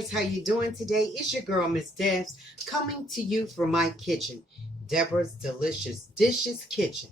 guys, how you doing today? It's your girl, Miss Debs, coming to you from my kitchen, Deborah's Delicious Dishes Kitchen.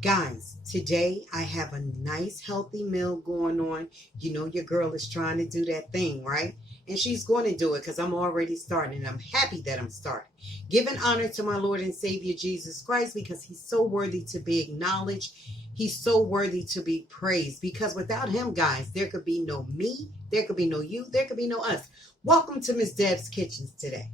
Guys, today I have a nice healthy meal going on. You know your girl is trying to do that thing, right? And she's going to do it because I'm already starting, and I'm happy that I'm starting. Giving honor to my Lord and Savior Jesus Christ because he's so worthy to be acknowledged. He's so worthy to be praised because without him, guys, there could be no me, there could be no you, there could be no us. Welcome to Miss Deb's Kitchens today.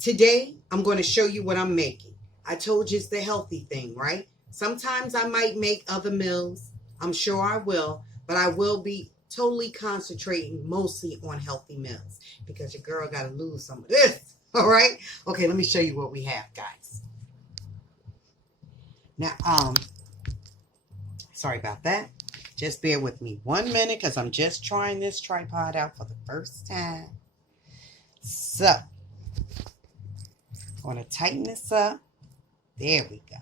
Today, I'm going to show you what I'm making. I told you it's the healthy thing, right? Sometimes I might make other meals. I'm sure I will, but I will be totally concentrating mostly on healthy meals because your girl got to lose some of this, all right? Okay, let me show you what we have, guys. Now, sorry about that. Just bear with me 1 minute because I'm just trying this tripod out for the first time. So, I'm going to tighten this up. There we go.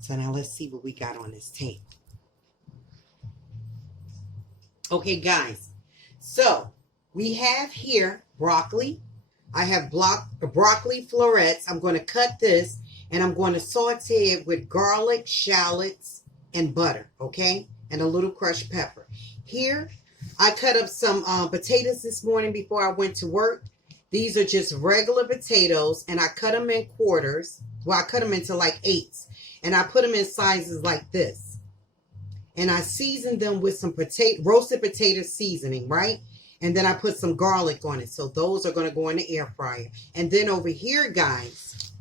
So now let's see what we got on this table. Okay, guys. So, we have here broccoli. I have broccoli florets. I'm going to cut this. And I'm going to saute it with garlic, shallots, and butter, okay? And a little crushed pepper. Here, I cut up some potatoes this morning before I went to work. These are just regular potatoes, and I cut them in quarters. Well, I cut them into like eighths. And I put them in sizes like this. And I seasoned them with some roasted potato seasoning, right? And then I put some garlic on it. So those are going to go in the air fryer. And then over here, guys,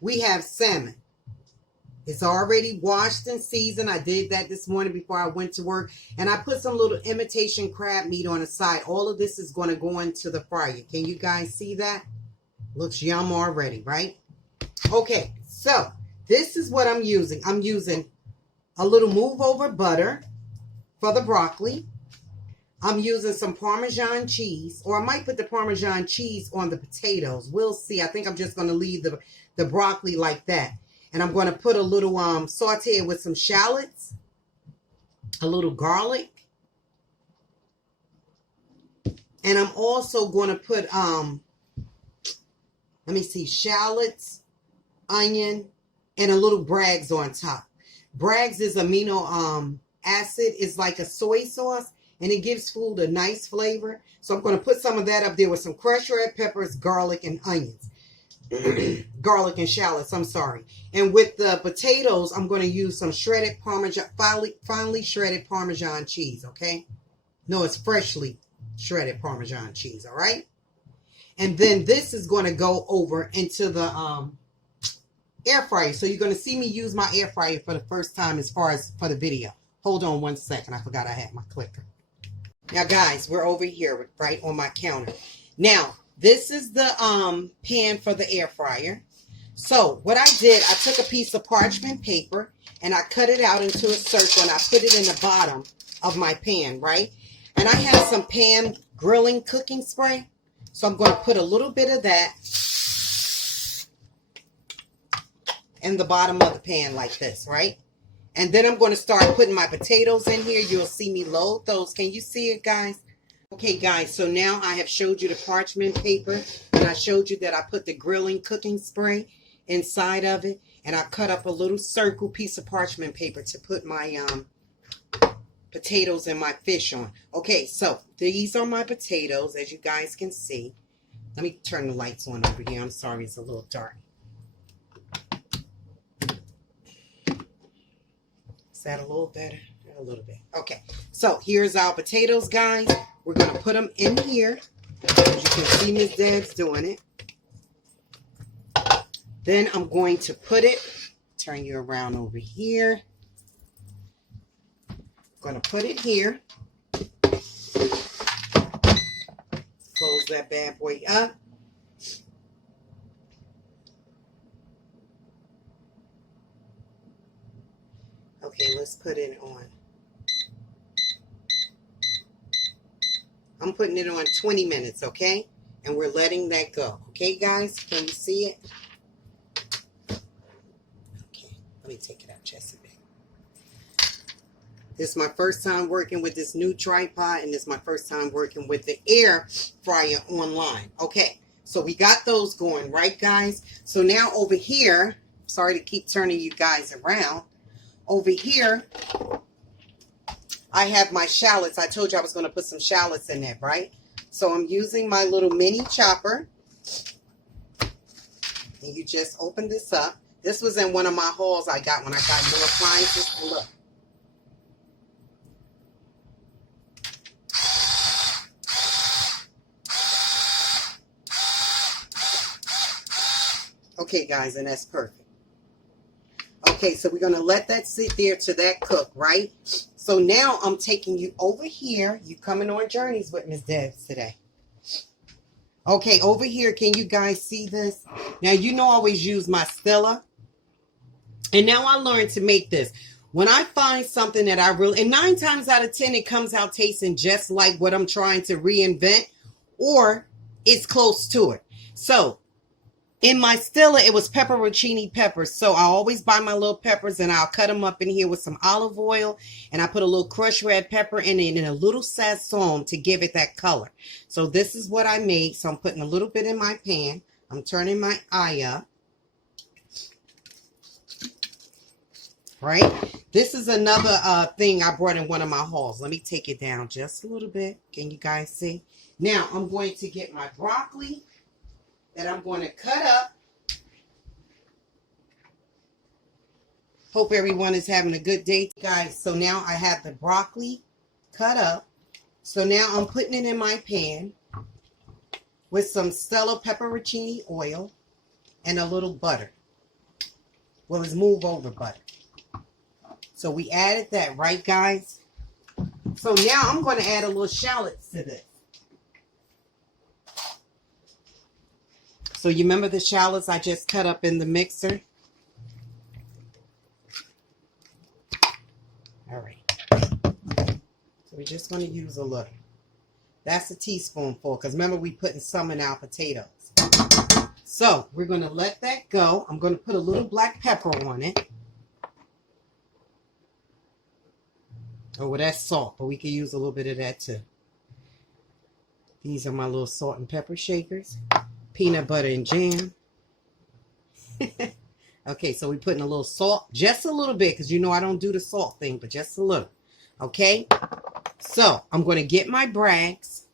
we have salmon. It's already washed and seasoned. I did that this morning before I went to work. And I put some little imitation crab meat on the side. All of this is going to go into the fryer. Can you guys see that? Looks yum already, right? Okay, so this is what I'm using. I'm using a little move over butter for the broccoli. I'm using some Parmesan cheese, or I might put the Parmesan cheese on the potatoes. We'll see. I think I'm just going to leave the broccoli like that. And I'm going to put a little saute with some shallots, a little garlic. And I'm also going to put, let me see, shallots, onion, and a little Bragg's on top. Bragg's is amino acid. It's like a soy sauce. And it gives food a nice flavor. So I'm going to put some of that up there with some crushed red peppers, garlic, and onions. Garlic and shallots, I'm sorry. And with the potatoes, I'm going to use some shredded Parmesan, finely shredded Parmesan cheese, okay? No, it's freshly shredded Parmesan cheese, all right? And then this is going to go over into the air fryer. So you're going to see me use my air fryer for the first time as far as for the video. Hold on 1 second. I forgot I had my clicker. Now, guys, we're over here right on my counter. Now, this is the pan for the air fryer. So, what I did, I took a piece of parchment paper and I cut it out into a circle and I put it in the bottom of my pan, right? And I have some pan grilling cooking spray. So, I'm going to put a little bit of that in the bottom of the pan like this, right? And then I'm going to start putting my potatoes in here. You'll see me load those. Can you see it, guys? Okay, guys, so now I have showed you the parchment paper. And I showed you that I put the grilling cooking spray inside of it. And I cut up a little circle piece of parchment paper to put my potatoes and my fish on. Okay, so these are my potatoes, as you guys can see. Let me turn the lights on over here. I'm sorry, it's a little dark. Is that a little better? A little bit. Okay, so here's our potatoes, guys. We're going to put them in here. As you can see, Miss Deb's doing it. Then I'm going to put it, turn you around over here. I'm going to put it here. Close that bad boy up. Okay, let's put it on. I'm putting it on 20 minutes, okay? And we're letting that go. Okay, guys? Can you see it? Okay, let me take it out just a bit. This is my first time working with this new tripod, and this is my first time working with the air fryer online. Okay, so we got those going, right, guys? So now over here, sorry to keep turning you guys around. Over here, I have my shallots. I told you I was going to put some shallots in there, right? So I'm using my little mini chopper. And you just open this up. This was in one of my hauls I got when I got new appliances. Look. Okay, guys, and that's perfect. Okay, so we're going to let that sit there to that cook, right? So now I'm taking you over here. You coming on journeys with Miss Debs today. Okay, over here, can you guys see this? Now, you know I always use my Stella. And now I learned to make this. When I find something that I really, and 9 times out of 10, it comes out tasting just like what I'm trying to reinvent, or it's close to it. So, in my Stella, it was pepperoncini peppers. So I always buy my little peppers and I'll cut them up in here with some olive oil. And I put a little crushed red pepper in it and a little sazon to give it that color. So this is what I made. So I'm putting a little bit in my pan. I'm turning my eye up. Right? This is another thing I brought in one of my hauls. Let me take it down just a little bit. Can you guys see? Now I'm going to get my broccoli that I'm going to cut up. Hope everyone is having a good day, guys. So now I have the broccoli cut up. So now I'm putting it in my pan with some Stella pepperoncini oil and a little butter. Well, it's move over butter. So we added that, right, guys? So now I'm going to add a little shallots to this. So you remember the shallots I just cut up in the mixer? All right. So we're just going to use a little. That's a teaspoonful, because remember we putting some in our potatoes. So we're going to let that go. I'm going to put a little black pepper on it. Oh, well, that's salt, but we can use a little bit of that too. These are my little salt and pepper shakers. Peanut butter and jam. Okay, so we're putting a little salt, just a little bit, because you know I don't do the salt thing, but just a little. Okay, so I'm going to get my brags.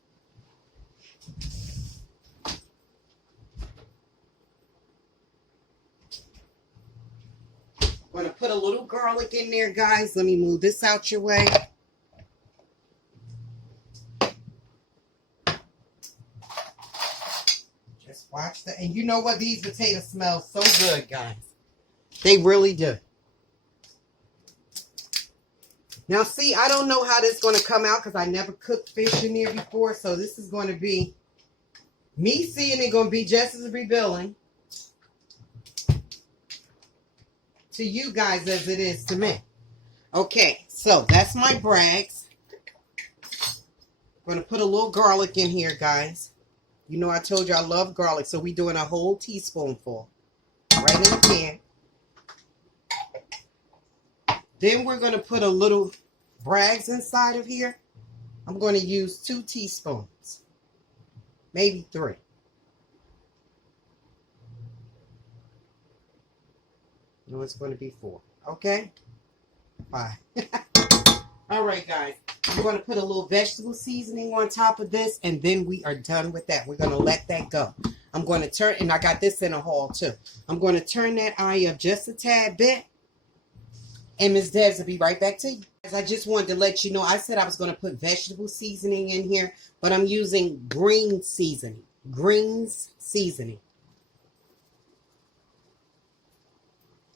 I'm going to put a little garlic in there, guys. Let me move this out your way. Watch that. And you know what? These potatoes smell so good, guys. They really do. Now, see, I don't know how this is going to come out because I never cooked fish in there before. So this is going to be me seeing it going to be just as revealing to you guys as it is to me. Okay, so that's my brags. I'm going to put a little garlic in here, guys. You know I told you I love garlic, so we're doing a whole teaspoonful right in the pan. Then we're going to put a little brags inside of here. I'm going to use 2 teaspoons, maybe 3. No, it's going to be 4. Okay? 5. All right, guys. We're going to put a little vegetable seasoning on top of this, and then we are done with that. We're going to let that go. I'm going to turn, and I got this in a haul too. I'm going to turn that eye up just a tad bit, and Ms. Debs will be right back to you. I just wanted to let you know, I said I was going to put vegetable seasoning in here, but I'm using green seasoning. Greens seasoning.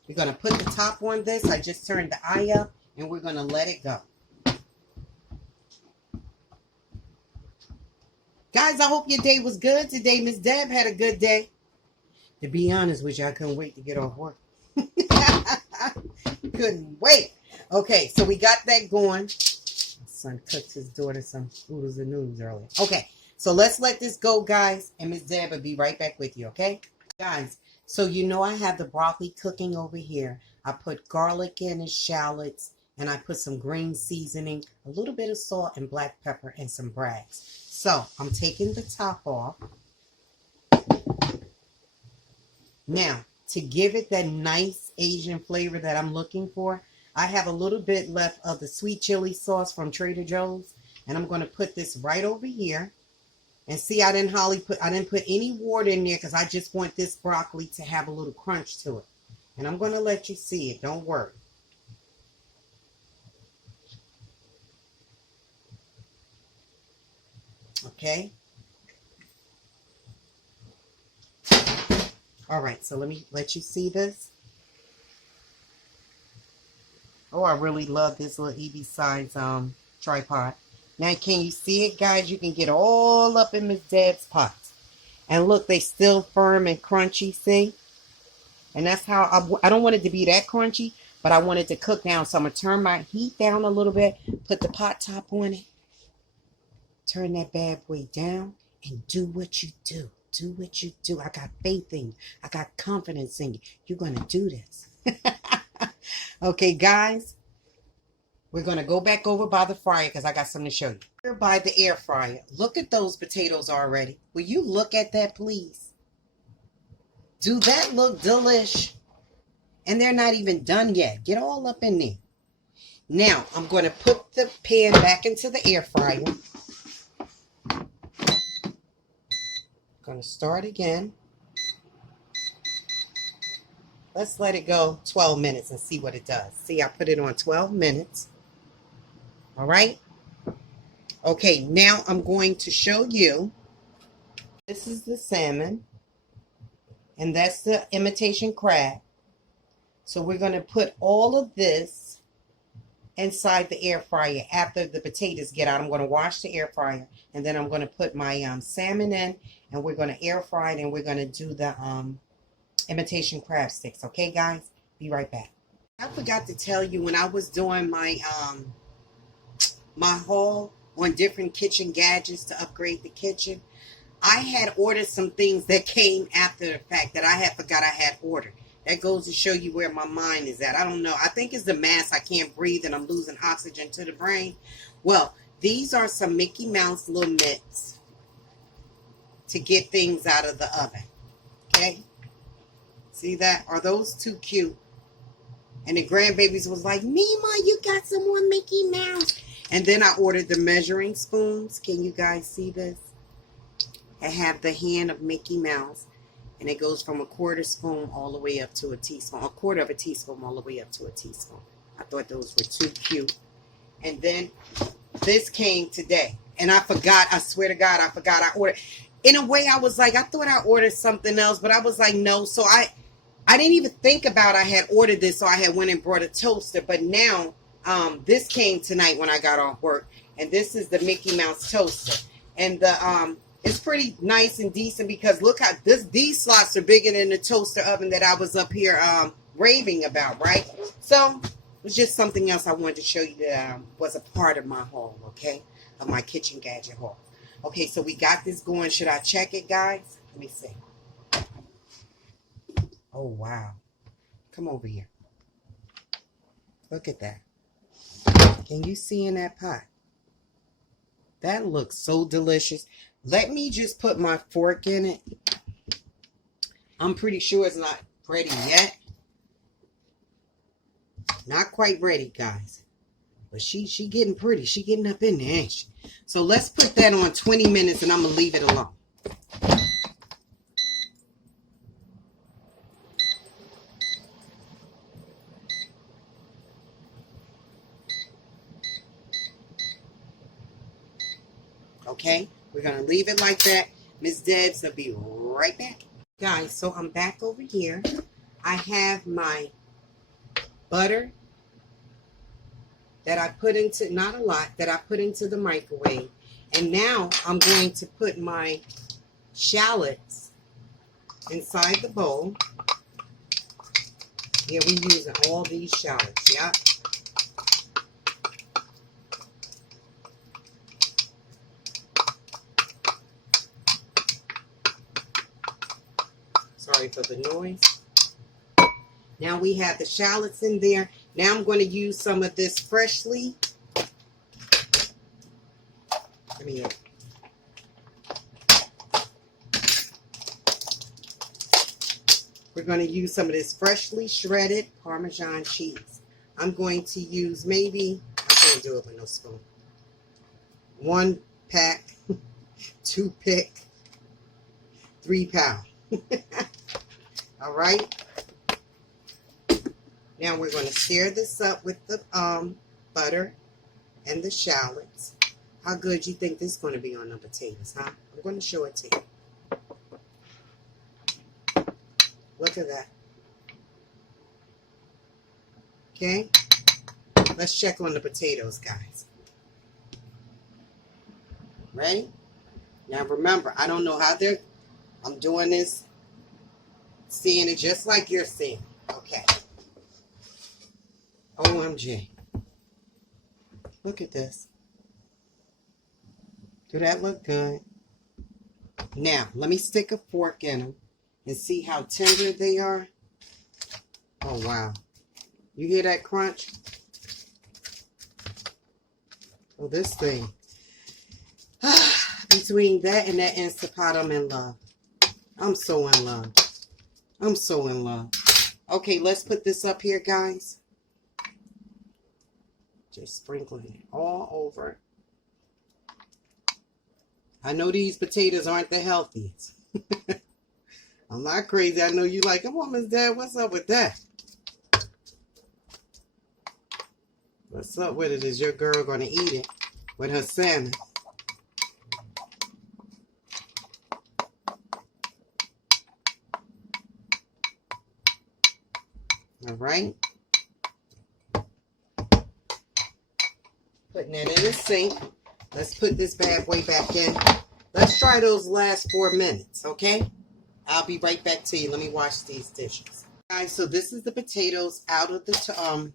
We're going to put the top on this. I just turned the eye up, and we're going to let it go. Guys, I hope your day was good today. Miss Deb had a good day. To be honest with you, I couldn't wait to get off work. Couldn't wait. Okay, so we got that going. My son cooked his daughter some oodles and noodles earlier. Okay, so let's let this go, guys. And Miss Deb will be right back with you, okay? Guys, so you know I have the broccoli cooking over here. I put garlic in and shallots And I put some green seasoning, a little bit of salt and black pepper, and some brags. So I'm taking the top off. Now, to give it that nice Asian flavor that I'm looking for, I have a little bit left of the sweet chili sauce from Trader Joe's. And I'm going to put this right over here. And see, I didn't put any water in there because I just want this broccoli to have a little crunch to it. And I'm going to let you see it. Don't worry. Okay. All right. So let me let you see this. Oh, I really love this little EB size tripod. Now, can you see it, guys? You can get all up in Miss Deb's pots. And look, they still firm and crunchy, see? And that's how I don't want it to be that crunchy, but I want it to cook down. So I'm going to turn my heat down a little bit, put the pot top on it, turn that bad boy down, and do what you do. Do what you do. I got faith in you. I got confidence in you. You're going to do this. Okay, guys. We're going to go back over by the fryer because I got something to show you. Here by the air fryer. Look at those potatoes already. Will you look at that, please? Do that look delish? And they're not even done yet. Get all up in there. Now, I'm going to put the pan back into the air fryer. Going to start again. Let's let it go 12 minutes and see what it does. See, I put it on 12 minutes. All right. Okay, now I'm going to show you. This is the salmon. And that's the imitation crab. So we're going to put all of this inside the air fryer after the potatoes get out. I'm going to wash the air fryer. And then I'm going to put my salmon in. And we're going to air fry it. And we're going to do the imitation crab sticks. Okay, guys? Be right back. I forgot to tell you when I was doing my my haul on different kitchen gadgets to upgrade the kitchen, I had ordered some things that came after the fact that I had forgot I had ordered. That goes to show you where my mind is at. I don't know. I think it's the mask. I can't breathe and I'm losing oxygen to the brain. Well, these are some Mickey Mouse little mitts to get things out of the oven. Okay? See that? Are those too cute? And the grandbabies was like, Mima, you got some more Mickey Mouse. And then I ordered the measuring spoons. Can you guys see this? I have the hand of Mickey Mouse. And it goes from a quarter spoon all the way up to a teaspoon. A quarter of a teaspoon all the way up to a teaspoon. I thought those were too cute. And then this came today. And I forgot. I swear to God, I forgot I ordered. In a way, I was like, I thought I ordered something else. But I was like, no. So I didn't even think about I had ordered this. So I had went and brought a toaster. But now this came tonight when I got off work. And this is the Mickey Mouse toaster. And the it's pretty nice and decent because look how these slots are bigger than the toaster oven that I was up here raving about, right? So it was just something else I wanted to show you that was a part of my haul, okay? Of my kitchen gadget haul. Okay, so we got this going. Should I check it, guys? Let me see. Oh, wow. Come over here. Look at that. Can you see in that pot? That looks so delicious. Let me just put my fork in it. I'm pretty sure it's not ready yet. Not quite ready, guys. But she getting pretty. She getting up in there, ain't she? So let's put that on 20 minutes and I'm going to leave it alone. Okay? We're going to leave it like that. Miss Debs will be right back. Guys, so I'm back over here. I have my butter that I put into, not a lot, that I put into the microwave. And now I'm going to put my shallots inside the bowl. Yeah, we're using all these shallots, yeah. Sorry for the noise. Now we have the shallots in there. Now I'm going to use some of this freshly. Let me We're going to use some of this freshly shredded Parmesan cheese. I'm going to use maybe, I can't do it with no spoon. 1 pack, 2 pick, 3 pound. All right. Now we're going to stir this up with the butter and the shallots. How good you think this is going to be on the potatoes, huh? I'm going to show it to you. Look at that. Okay. Let's check on the potatoes, guys. Ready? Now remember, I don't know how I'm doing this, seeing it just like you're seeing. Okay. OMG. Look at this. Do that look good? Now, let me stick a fork in them and see how tender they are. Oh, wow. You hear that crunch? Oh, this thing. Between that and that Instant Pot, I'm in love. I'm so in love. I'm so in love. Okay, let's put this up here, guys. Just sprinkling it all over. I know these potatoes aren't the healthiest. I'm not crazy. I know you like, come on, Miss Dad, what's up with that? What's up with it? Is your girl going to eat it with her salmon? All right. Putting that in the sink. Let's put this bad boy back in. Let's try those last 4 minutes, okay? I'll be right back to you. Let me wash these dishes. Guys, so this is the potatoes out of the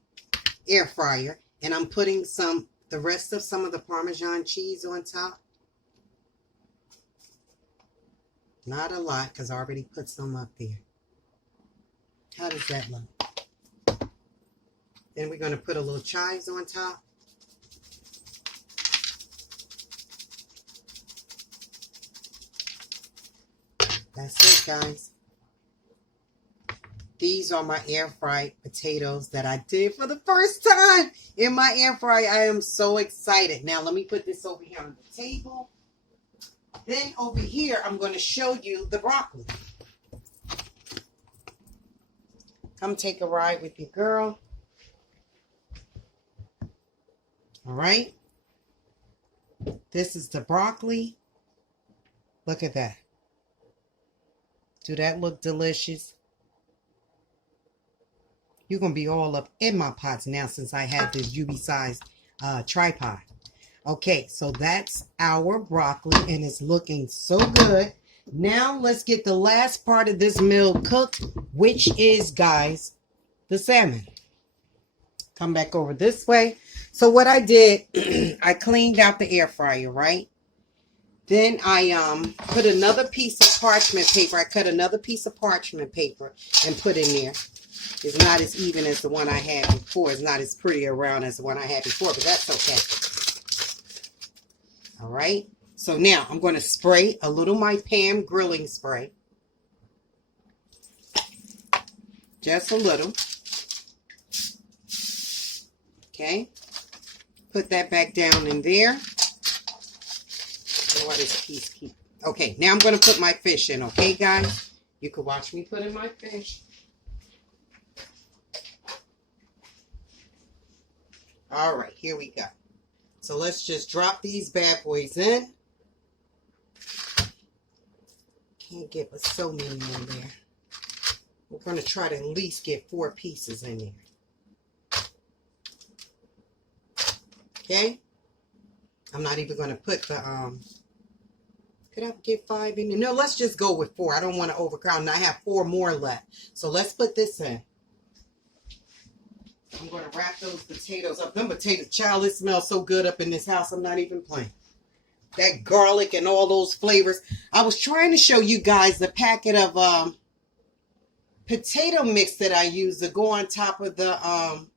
air fryer. And I'm putting the rest of some of the Parmesan cheese on top. Not a lot, because I already put some up there. How does that look? Then we're going to put a little chives on top. That's it, guys. These are my air fried potatoes that I did for the first time in my air fryer. I am so excited. Now, let me put this over here on the table. Then over here, I'm going to show you the broccoli. Come take a ride with your girl. All right. This is the broccoli. Look at that. Do that look delicious? You're going to be all up in my pots now since I have this UV-sized tripod. Okay, so that's our broccoli, and it's looking so good. Now let's get the last part of this meal cooked, which is, guys, the salmon. Come back over this way. So what I did, I cleaned out the air fryer, right? Then I put another piece of parchment paper. I cut another piece of parchment paper and put in there. It's not as even as the one I had before. It's not as pretty around as the one I had before, but that's okay. All right. So now I'm going to spray a little my Pam grilling spray. Just a little. Okay. Put that back down in there. Why this piece keep... Okay, now I'm going to put my fish in, okay, guys? You can watch me put in my fish. All right, here we go. So let's just drop these bad boys in. Can't get but so many in there. We're going to try to at least get 4 pieces in there. Okay? I'm not even going to put the... Could I get 5 in there? No, let's just go with 4. I don't want to overcrowd. And I have 4 more left. So let's put this in. I'm going to wrap those potatoes up. Them potatoes, child, it smells so good up in this house. I'm not even playing. That garlic and all those flavors. I was trying to show you guys the packet of potato mix that I use to go on top of the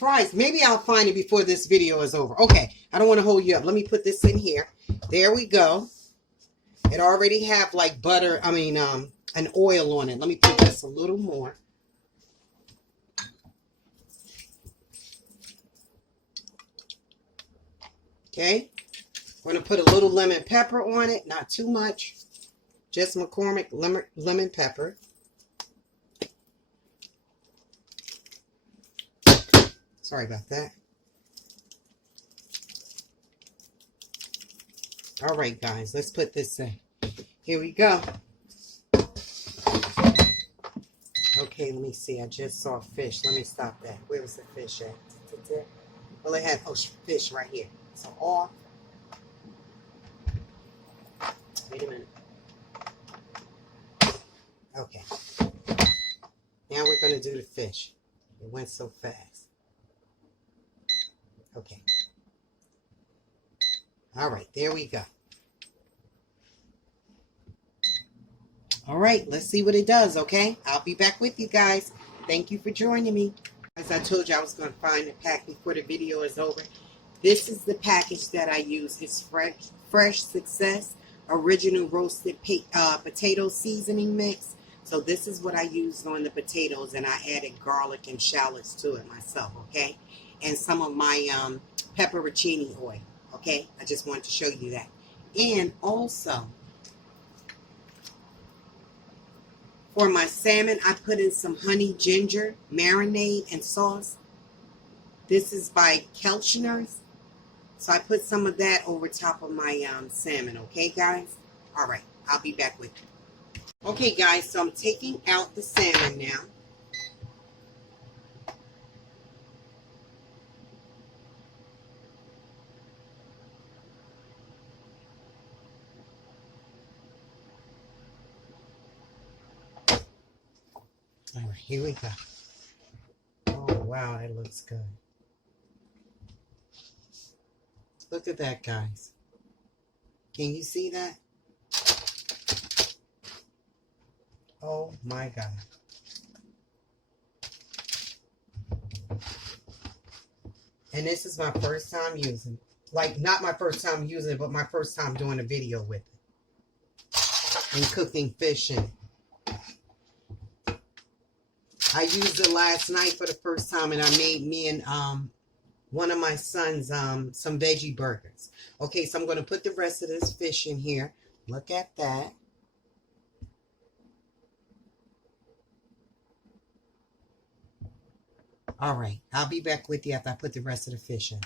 fries. Maybe I'll find it before this video is over. Okay, I don't want to hold you up. Let me put this in here. There we go. It already have like butter, an oil on it. Let me put this a little more. Okay. I'm going to put a little lemon pepper on it. Not too much. Just McCormick lemon pepper. Sorry about that. All right, guys. Let's put this in. Here we go. Okay, let me see. I just saw fish. Let me stop that. Where was the fish at? Well, it had fish right here. So off. Wait a minute. Okay. Now we're going to do the fish. It went so fast. Okay. All right, there we go. All right, let's see what it does, okay? I'll be back with you guys. Thank you for joining me. As I told you, I was going to find the pack before the video is over. This is the package that I use. It's Fresh Success Original Roasted Potato Seasoning Mix. So this is what I used on the potatoes, and I added garlic and shallots to it myself, okay? And some of my pepperoncini oil, okay? I just wanted to show you that. And also, for my salmon, I put in some honey ginger marinade and sauce. This is by Kelchner's. So I put some of that over top of my salmon, okay, guys? All right, I'll be back with you. Okay, guys, so I'm taking out the salmon now. All right, here we go. Oh, wow, that looks good. Look at that, guys. Can you see that? Oh, my God. And this is my first time using it. Like, not my first time using it, but my first time doing a video with it. And cooking fish in it. I used it last night for the first time, and I made me and one of my sons some veggie burgers. Okay, so I'm going to put the rest of this fish in here. Look at that. All right, I'll be back with you after I put the rest of the fish in.